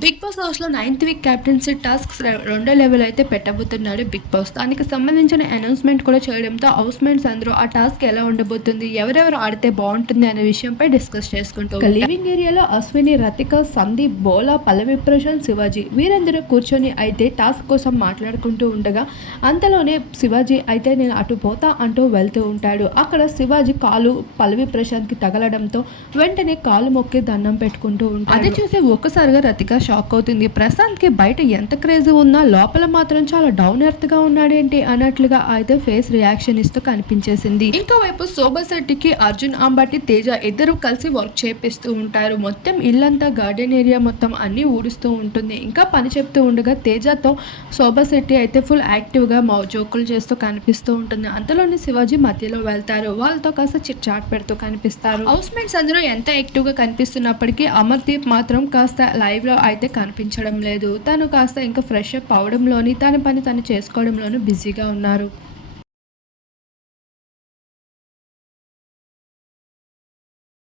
Big Boss హౌస్లో ninth week captaincy task రెండో level అయితే పెట్టబోతున్నాడు బిగ్ బాస్ దానికి సంబంధించిన అనౌన్స్మెంట్ కూడా చేయడంతో హౌస్ మేట్స్ అందరూ ఆ టాస్క్ ఎలా ఉండబోతుంది ఎవరెవరు ఆడితే బాగుంటుంది అనే విషయంపై డిస్కస్ చేసుకుంటూ. లివింగ్ ఏరియాలో అశ్విని రతిక సందీప్ బోలా పల్లవి ప్రశాంత్ శివాజీ వీరందరూ కూర్చొని అయితే టాస్క్ కోసం మాట్లాడుకుంటూ ఉండగా అంతలోనే శివాజీ అయితే నేను అటు పోతా అంటూ వెళ్తూ ఉంటాడు. అక్కడ శివాజీ కాలు పల్లవి ప్రశాంత్కి తగలడంతో వెంటనే కాలు మొక్కి దండం పెట్టుకుంటూ ఉంటాడు. అది చూసి ఒక్కసారిగా రతిక షాక్ అవుతుంది ప్రశాంత్కి బయట ఎంత క్రేజ్ ఉన్నా లోపల మాత్రం చాలా డౌన్ ఎర్త్గా ఉన్నాడేంటి అన్నట్లుగా అయితే ఫేస్ రియాక్షన్ ఇస్తూ కనిపించేసింది. ఇంకోవైపు శోభా శెట్టికి అర్జున్ అంబటి తేజ ఇద్దరు కలిసి వర్క్ చేపిస్తూ ఉంటారు. మొత్తం ఇల్లంతా గార్డెన్ ఏరియా మొత్తం అన్ని ఊడుస్తూ ఉంటుంది. ఇంకా పని చెప్తూ ఉండగా తేజతో శోభా శెట్టి అయితే ఫుల్ యాక్టివ్గా జోకులు చేస్తూ కనిపిస్తూ ఉంటుంది. అంతలోనే శివాజీ మధ్యలో వెళ్తారు. వాళ్ళతో కాస్త చిట్ చాట్ పెడుతూ కనిపిస్తారు. హౌస్ మేట్స్ అందరూ ఎంత యాక్టివ్గా కనిపిస్తున్నప్పటికీ అమర్దీప్ మాత్రం కాస్త లైవ్లో అయితే కనిపించడం లేదు. తను కాస్త ఇంకా ఫ్రెష్ అప్ అవడంలోని తన పని తను చేసుకోవడంలోనూ బిజీగా ఉన్నారు.